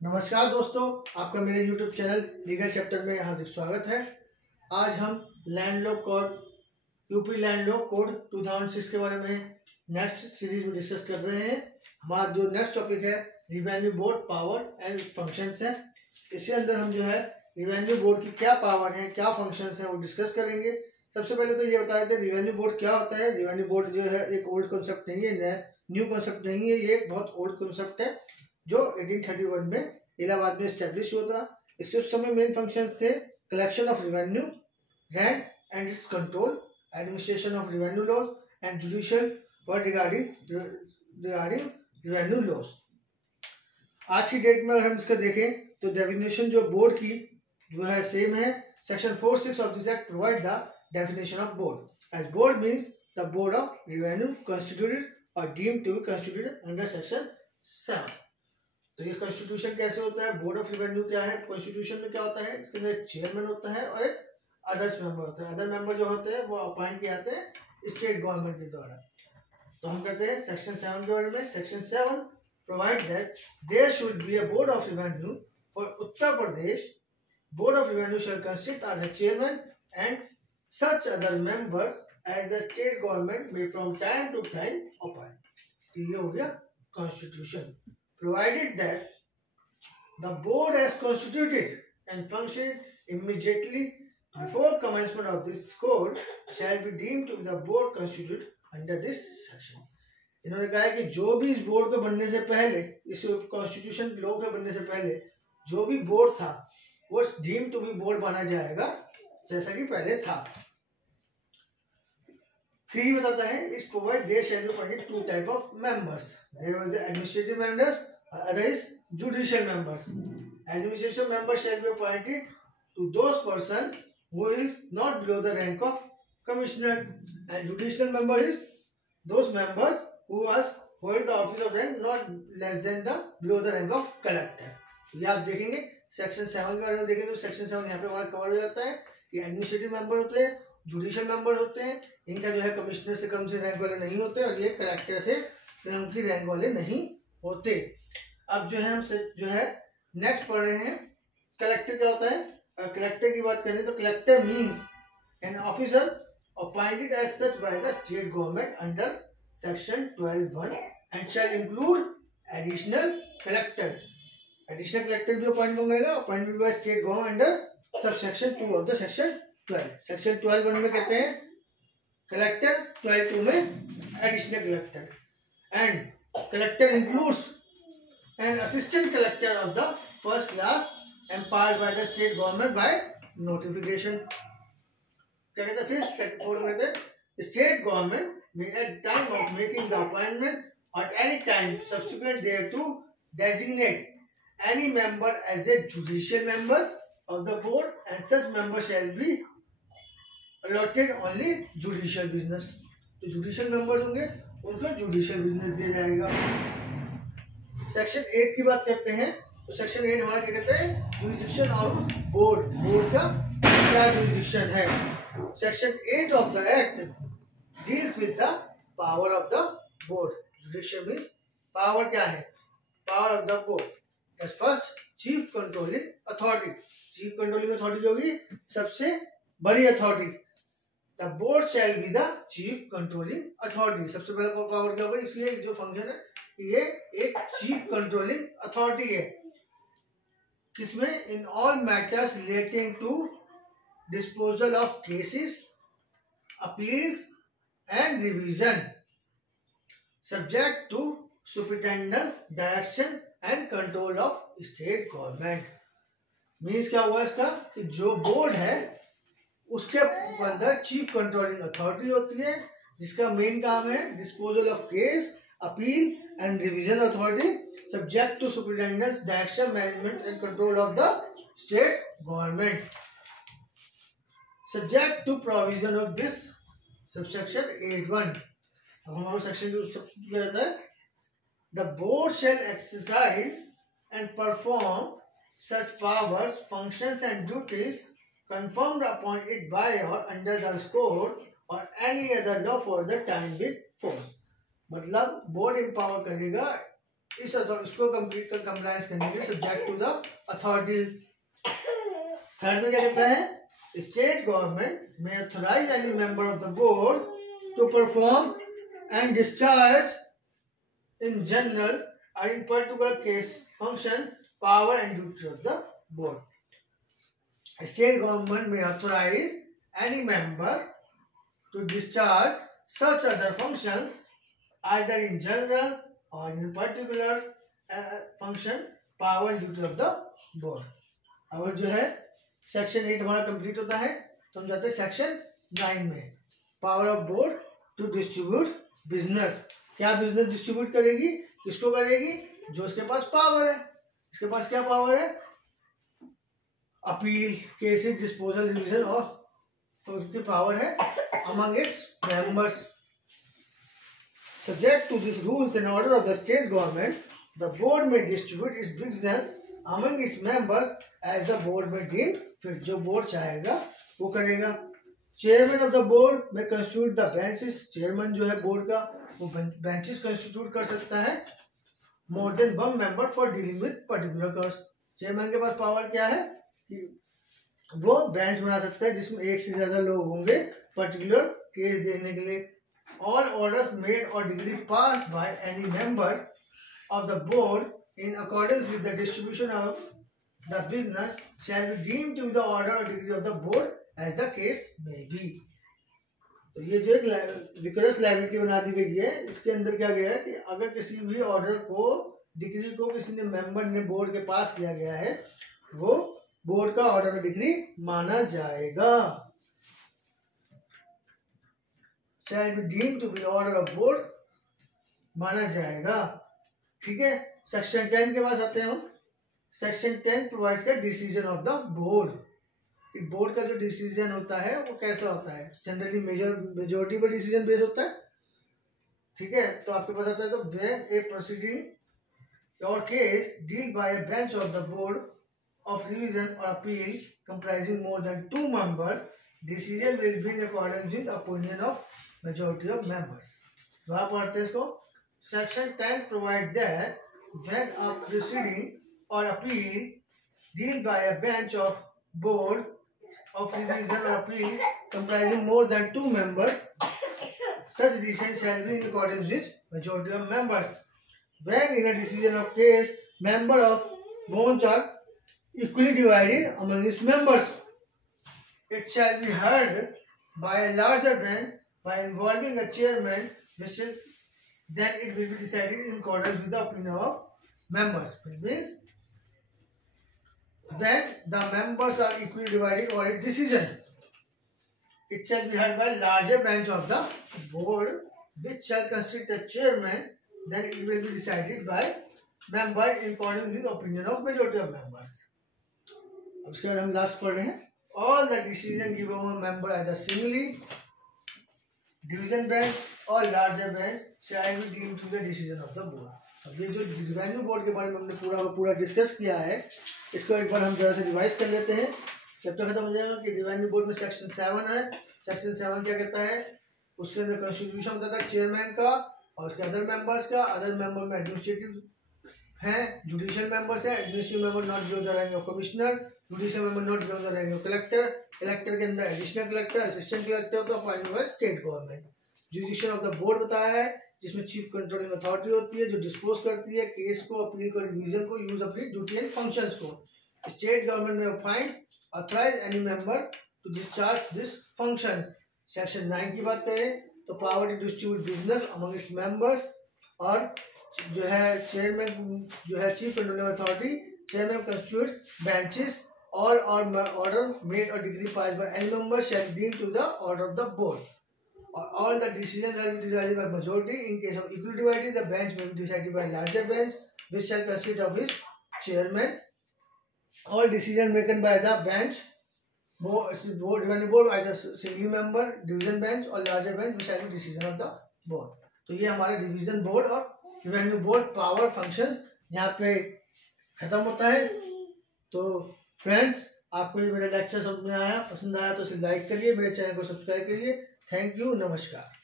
नमस्कार दोस्तों, आपका मेरे YouTube चैनल लीगल चैप्टर में हार्दिक स्वागत है। आज हम land law code UP land law code 2006 के बारे में नेक्स्ट सीरीज में डिस्कस कर रहे हैं। हमारा जो नेक्स्ट टॉपिक है revenue board power and functions है। इसके अंदर हम जो है रिवेन्यू बोर्ड की क्या पावर है, क्या फंक्शंस है, वो डिस्कस करेंगे। सबसे पहले तो ये बता देते हैं रिवेन्यू बोर्ड क्या होता है। रिवेन्यू बोर्ड जो है एक ओल्ड कॉन्सेप्ट नहीं है, न्यू कॉन्सेप्ट नहीं है, ये एक बहुत ओल्ड कॉन्सेप्ट है जो 1831 में इलाहाबाद में स्टैब्लिश हुआ था। इसके उस समय मेन फंक्शंस थे collection of revenue, rent and its control, administration of revenue laws and judicial work regarding revenue laws. आज की डेट में अगर हम इसका देखें तो डेफिनेशन जो बोर्ड की जो है सेम है। Section 4(6) of this act provide the definition of board as board means the board of revenue constituted और deemed to be constituted under section 7। तो ये कॉन्स्टिट्यूशन कैसे होता है, बोर्ड ऑफ रिवेन्यू क्या है, कॉन्स्टिट्यूशन में क्या होता है, इसके अंदर चेयरमैन होता है और एक अदर्स मेंबर होता है। अदर मेंबर जो होते हैं वो अपॉइंट किए जाते हैं स्टेट गवर्नमेंट के द्वारा। तो हम कहते हैं सेक्शन 7 के बारे में। Section 7 provide that there should be a board of revenue for Uttar Pradesh. Board of revenue shall consist of the chairman and such other members as the state government may from time to time appoint. तो ये हो गया constitution. Provided that the board as constituted and functioned immediately before commencement of this code shall be deemed to be the board constituted under this section। इन्होंने कहा है कि जो भी इस बोर्ड के बनने से पहले, इस कॉन्स्टिट्यूशन लॉ के बनने से पहले जो भी बोर्ड था वो डीम टू बी बोर्ड माना जाएगा जैसा कि पहले था। 3 बताता है इस provide there shall be appointed 2 type of members. There was the administrative members, other is judicial members. Administration members shall be appointed to those person who is not below the rank of commissioner, and judicial member is those members who hold the office of rank not less than the below the rank of collector। ये आप देखेंगे section 7 के बारे में देखेंगे तो section 7 यहाँ पे हमारा कवर हो जाता है कि एडमिनिस्ट्रेटिव मेंबर होते हैं, जुडिशियल मेंबर होते हैं, इनका जो है कमिश्नर से कम से रैंक वाले नहीं होते और ये कलेक्टर से कम की रैंक वाले नहीं होते। अब जो है हम जो है नेक्स्ट पढ़ रहे हैं कलेक्टर क्या होता है। कलेक्टर की बात करें तो collector means an officer appointed as such by the state government under section 12(1) and shall include additional collector. Additional collector भी अपॉइंट होगा appointed by state government under sub section 2 of the section 12। Section 12(1) में कहते हैं collector, 12(2) में additional collector. And collector includes an assistant collector of the first class empowered by the state government by notification। क्या कहते हैं फिर section 4 में कहते state government may at time of making the appointment or at any time subsequent thereto designate any member as a judicial member of the board and such member shall be allotted only judicial business। जो judicial members होंगे उनको judicial business दिया जाएगा। Section 8 की बात करते हैं तो सेक्शन 8 हमारा क्या कहते हैं जुरिडिक्शन ऑफ बोर्ड। बोर्ड का क्या जुरिडिक्शन है। Section 8 of the act deals with the power of the board. Jurisdiction means power क्या है, power of the board. As first chief controlling authority. Chief controlling authority होगी सबसे बड़ी authority. The board shall be the chief controlling authority. सबसे पहला power क्या होगा, इसलिए जो फंक्शन है ये एक चीफ कंट्रोलिंग अथॉरिटी है। किसमें, in all matters relating to disposal of cases, appeals and revision subject to superintendence direction and control of state government. Means क्या हुआ इसका कि जो बोर्ड है उसके अंदर चीफ कंट्रोलिंग अथॉरिटी होती है जिसका मेन काम है disposal of case, appeal and revision authority subject to superintendence direction management and control of the state government subject to provision of this subsection 8(1)। अब हमारा सेक्शन जो किया जाता है the board shall exercise and perform such powers, functions and duties confirmed upon it by or under the code or any other law for the time being force। मतलब board empower करेगा इसको complete कर compliance करने के subject to the authority. Third में क्या कहता है, स्टेट गवर्नमेंट में authorise any member of the board to perform and discharge in general और in particular case function power and duty of the board. State government में authorise any member to discharge such other functions either in general or in particular function power and duty of the board। अब जो है section 8 हमारा complete होता है तो हम जाते हैं सेक्शन 9 में, power of board to distribute business. क्या बिजनेस डिस्ट्रीब्यूट करेगी, किसको करेगी, जो इसके पास पावर है। इसके पास क्या पावर है, अपील, केसेस, डिस्पोजल, रिवीजन और तो उसकी पावर है among its members। Subject to these rules and order of the state government, the board may distribute its business among its members as the board may deem fit। जो board चाहेगा वो करेगा। Chairman of the board में constitute the benches. Chairman जो है board का वो benches constitute कर सकता है more than one member for dealing with particular case. Chairman के पास पावर क्या है कि वो बेंच बना सकता है जिसमें एक से ज्यादा लोग होंगे पर्टिकुलर केस देखने के लिए। ऑल ऑर्डर्स मेड और decree pass by any member of the board in accordance with the distribution of the business shall be deemed to the order और decree of the board as the case may be. तो ये जो एक विकरस liability बना दी गई है, इसके अंदर क्या गया है कि अगर किसी भी ऑर्डर को, डिग्री को किसी ने मेंबर ने बोर्ड के पास किया गया है, वो बोर्ड का ऑर्डर और डिग्री माना जाएगा। Shall be deemed to be order of board माना जाएगा। ठीक है, सेक्शन 10 के पास आते हैं हम। सेक्शन 10 प्रोवाइड्स का decision of the board. Board का जो डिसीजन होता है वो कैसा होता है, जनरली मेजोरिटी पर डिसीजन बेस होता है। ठीक है, तो आपके पास आता है तो when a proceeding or case deal by a bench of the board of revision or appeal comprising more than 2 members, decision will be in accordance with opinion of majority of members। तो आप पढ़ते हैं इसको। Section 10 provide that when a proceeding or appeal deal by a bench of board of revision or appeal comprising more than 2 members, such decision shall be in accordance with majority of members। When in a decision of case member of bonds are equally divided among its members, it shall be heard by a larger bench by involving a chairman, then it will be decided in accordance with the opinion of members। It means when the members are equally divided over a decision, it shall be heard by a larger bench of the board, which shall constitute the chairman, then it will be decided by member in accordance with the opinion of majority of members। अब इसके बाद हम last पढ़ रहे हैं। All the decision given by member either singly, division bench और larger bench shall be deemed to the decision of the board. अब ये जो रेवेन्यू बोर्ड के बारे में हमने पूरा डिस्कस किया है, इसको एक बार हम जरा से रिवाइज कर लेते हैं। चैप्टर खत्म हो जाएगा कि रेवेन्यू बोर्ड में सेक्शन 7 है। सेक्शन 7 क्या कहता है, उसके अंदर कॉन्स्टिट्यूशन होता था चेयरमैन का और उसके अदर मेंबर्स का। अदर मेंबर में एडमिनिस्ट्रेटिव है, जुडिशियल मेंबर्स है। Administrative member not below the rank of commissioner, judicial member not below the rank of collector. Collector के अंदर एडिशनल कलेक्टर, असिस्टेंट कलेक्टर तो appointed by state government. Judicial of the board बताया है जिसमें chief controlling authority होती है जो dispose करती है केस को, अपील को, रिवीजन को, यूज अपनी ड्यूटी एंड फंक्शंस को। स्टेट गवर्नमेंट में appoint authorise any member to discharge this function. Section 9 की बात करें तो power to distribute business among its members, और जो है चेयरमैन जो है chief controlling authority, chairman constitute benches, all or order made or degree passed by any member shall be deemed to the order of the board, or all the decisions shall be decided by majority. In case of equal divided, the bench may be decided by larger bench, which shall consist of its chairman. All decisions taken by the bench, revenue board, either single member, division bench or larger bench, which shall be decision of the board। तो ये हमारे division board और revenue board power functions यहाँ पे खत्म होता है। तो फ्रेंड्स, आपको ये मेरा लेक्चर समझ में आया, पसंद आया तो इसे लाइक करिए, मेरे चैनल को सब्सक्राइब करिए। थैंक यू, नमस्कार।